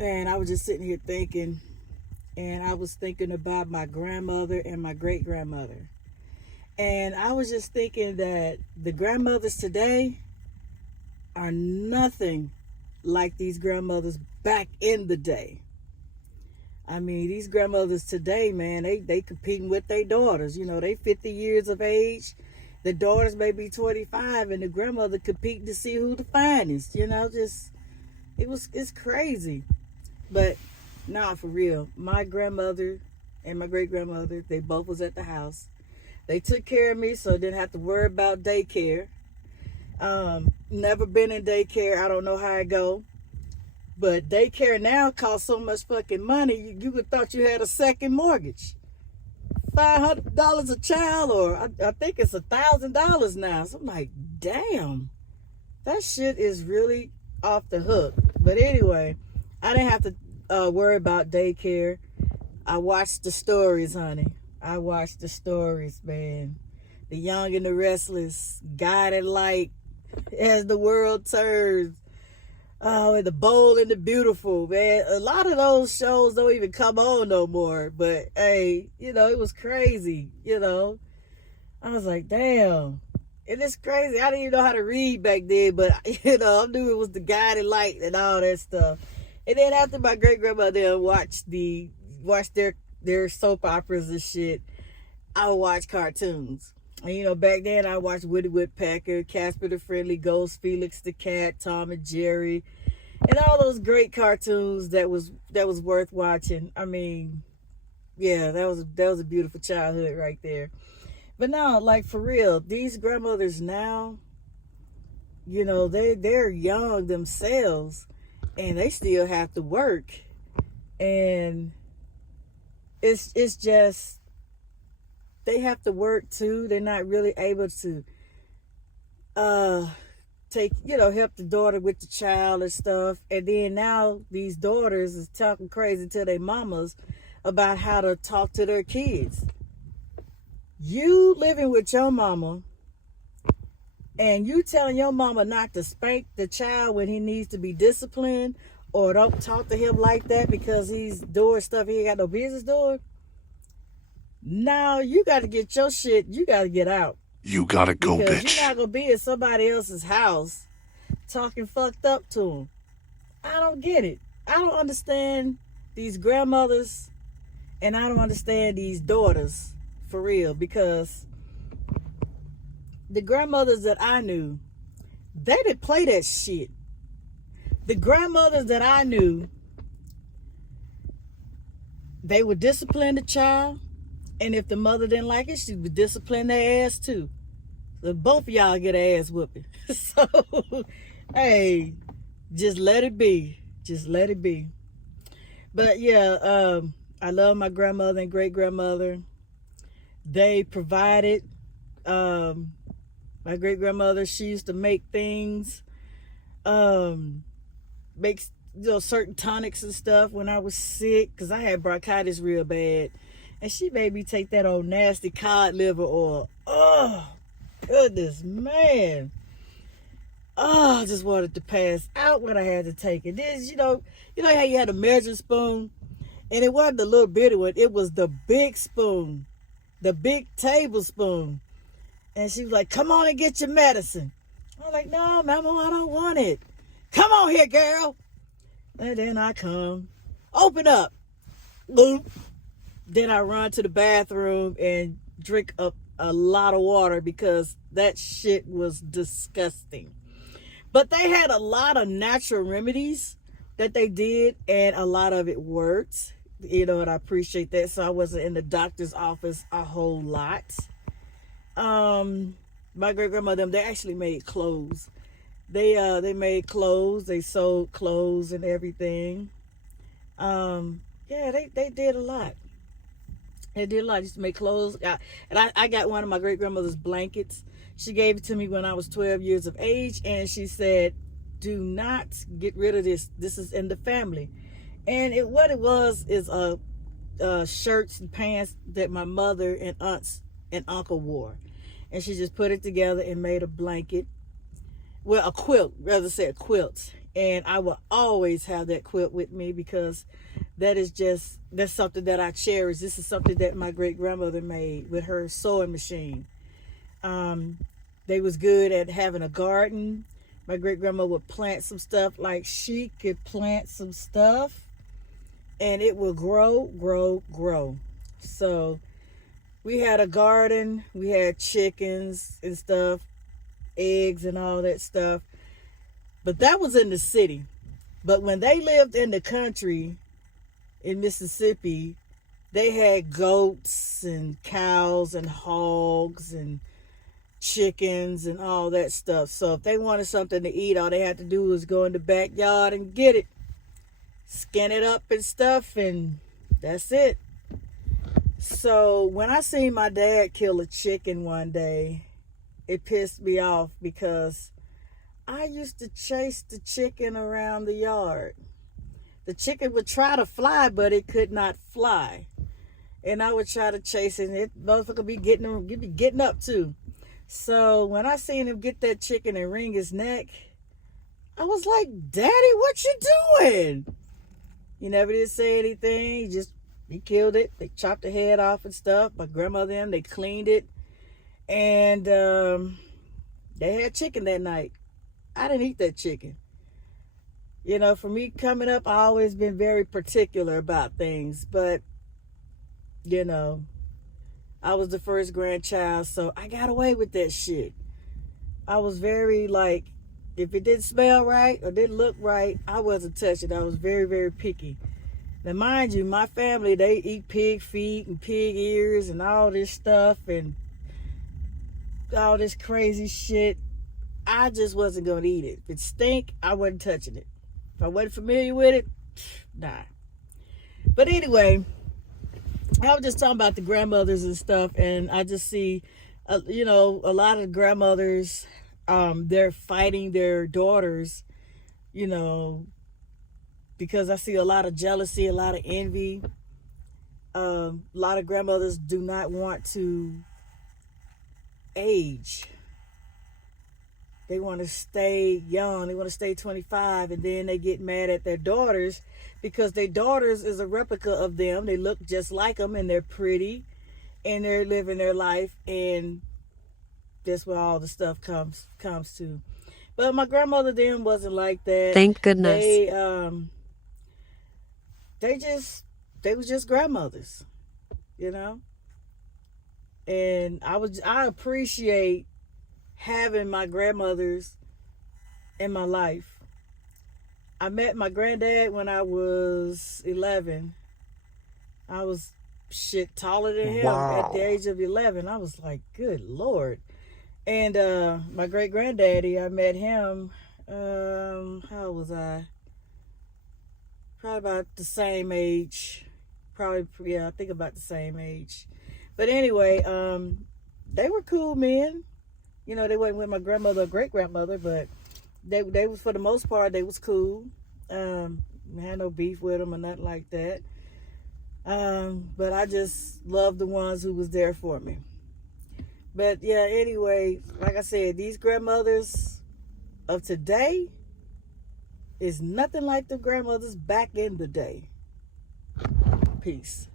And I was just sitting here thinking, and I was thinking about my grandmother and my great grandmother. And I was just thinking that the grandmothers today are nothing like these grandmothers back in the day. I mean, these grandmothers today, man, they competing with their daughters. You know, they 50 years of age. The daughters may be 25, and the grandmother competing to see who the finest. You know, just it's crazy. But nah, for real, my grandmother and my great grandmother, they both was at the house. They took care of me, so I didn't have to worry about daycare. Never been in daycare. I don't know how it go. But daycare now costs so much fucking money, you would thought you had a second mortgage. $500 a child, or I think it's $1,000 now. So I'm like, damn, that shit is really off the hook. But anyway, I didn't have to worry about daycare. I watched the stories, honey. I watched the stories, man. The Young and the Restless, Guided Light, As the World Turns. Oh, and The Bold and the Beautiful, man. A lot of those shows don't even come on no more. But, hey, you know, it was crazy, you know. I was like, damn. And it's crazy. I didn't even know how to read back then. But, you know, I knew it was the guiding light and all that stuff. And then after my great-grandmother watched their soap operas and shit, I would watch cartoons. And, you know, back then I watched Woody Woodpecker, Casper the Friendly Ghost, Felix the Cat, Tom and Jerry, and all those great cartoons that was worth watching. I mean, yeah, that was a beautiful childhood right there. But no, like for real, these grandmothers now, you know, they're young themselves and they still have to work. And it's just they have to work too. They're not really able to help the daughter with the child and stuff. And then now these daughters is talking crazy to their mamas about how to talk to their kids. You living with your mama and you telling your mama not to spank the child when he needs to be disciplined, or don't talk to him like that because he's doing stuff he ain't got no business doing. Now you got to get your shit. You got to get out. You gotta go, because bitch. you're not going to be at somebody else's house talking fucked up to them. I don't get it. I don't understand these grandmothers, and I don't understand these daughters for real, because the grandmothers that I knew, they didn't play that shit. The grandmothers that I knew, they would discipline the child, and if the mother didn't like it, she would discipline their ass too. So both of y'all get an ass whooping. So, hey, just let it be. Just let it be. But yeah, I love my grandmother and great grandmother. They provided. My great grandmother, she used to make things, make certain tonics and stuff when I was sick, because I had bronchitis real bad, and she made me take that old nasty cod liver oil. Oh goodness, man. Oh, I just wanted to pass out when I had to take it. Then you know how you had a measuring spoon, and it wasn't the little bitty one, it was the big spoon, the big tablespoon. And she was like, come on and get your medicine. I'm like, no, mama, I don't want it. Come on here, girl. And then I come. Open up. Boop. Then I run to the bathroom and drink up a lot of water because that shit was disgusting. But they had a lot of natural remedies that they did, and a lot of it worked. You know, and I appreciate that. So I wasn't in the doctor's office a whole lot. My great grandmother, they actually made clothes. They made clothes. They sold clothes and everything. Yeah, they did a lot. They did a lot. Used to make clothes. I got one of my great grandmother's blankets. She gave it to me when I was 12 years of age, and she said, "Do not get rid of this. This is in the family." And what it was is shirts and pants that my mother and aunts and uncle wore. And she just put it together and made a blanket. Well, a quilt, rather say a quilt. And I will always have that quilt with me because that's something that I cherish. This is something that my great grandmother made with her sewing machine. They was good at having a garden. My great grandma would plant some stuff, like she could plant some stuff and it will grow, grow, grow. So we had a garden, we had chickens and stuff, eggs and all that stuff. But that was in the city. But when they lived in the country in Mississippi, they had goats and cows and hogs and chickens and all that stuff. So if they wanted something to eat, all they had to do was go in the backyard and get it, skin it up and stuff, and that's it. So when I seen my dad kill a chicken one day, it pissed me off because I used to chase the chicken around the yard. The chicken would try to fly, but it could not fly. And I would try to chase it, and it motherfucker be getting up too. So when I seen him get that chicken and wring his neck, I was like, Daddy, what you doing? He never did say anything. He killed it. They chopped the head off and stuff. My grandmother and them, they cleaned it. And they had chicken that night. I didn't eat that chicken. You know, for me coming up, I always been very particular about things. But, you know, I was the first grandchild, so I got away with that shit. I was very, like, if it didn't smell right or didn't look right, I wasn't touching it. I was very, very picky. Now, mind you, my family, they eat pig feet and pig ears and all this stuff and all this crazy shit. I just wasn't going to eat it. If it stink, I wasn't touching it. If I wasn't familiar with it, nah. But anyway, I was just talking about the grandmothers and stuff, and I just see, you know, a lot of grandmothers, they're fighting their daughters, you know, because I see a lot of jealousy, a lot of envy. A lot of grandmothers do not want to age. They want to stay young. They want to stay 25, and then they get mad at their daughters because their daughters is a replica of them. They look just like them, and they're pretty, and they're living their life, and that's where all the stuff comes to. But my grandmother then wasn't like that. Thank goodness. They was just grandmothers, you know. And I appreciate having my grandmothers in my life. I met my granddad when I was 11. I was taller than him at the age of 11. I was like, good Lord. And my great granddaddy, I met him, how old was I? Probably about the same age. I think about the same age. But anyway, they were cool men. You know, they wasn't with my grandmother or great grandmother, but they was, for the most part, they was cool. I had no beef with them or nothing like that. But I just loved the ones who was there for me. But yeah, anyway, like I said, these grandmothers of today is nothing like the grandmothers back in the day. Peace.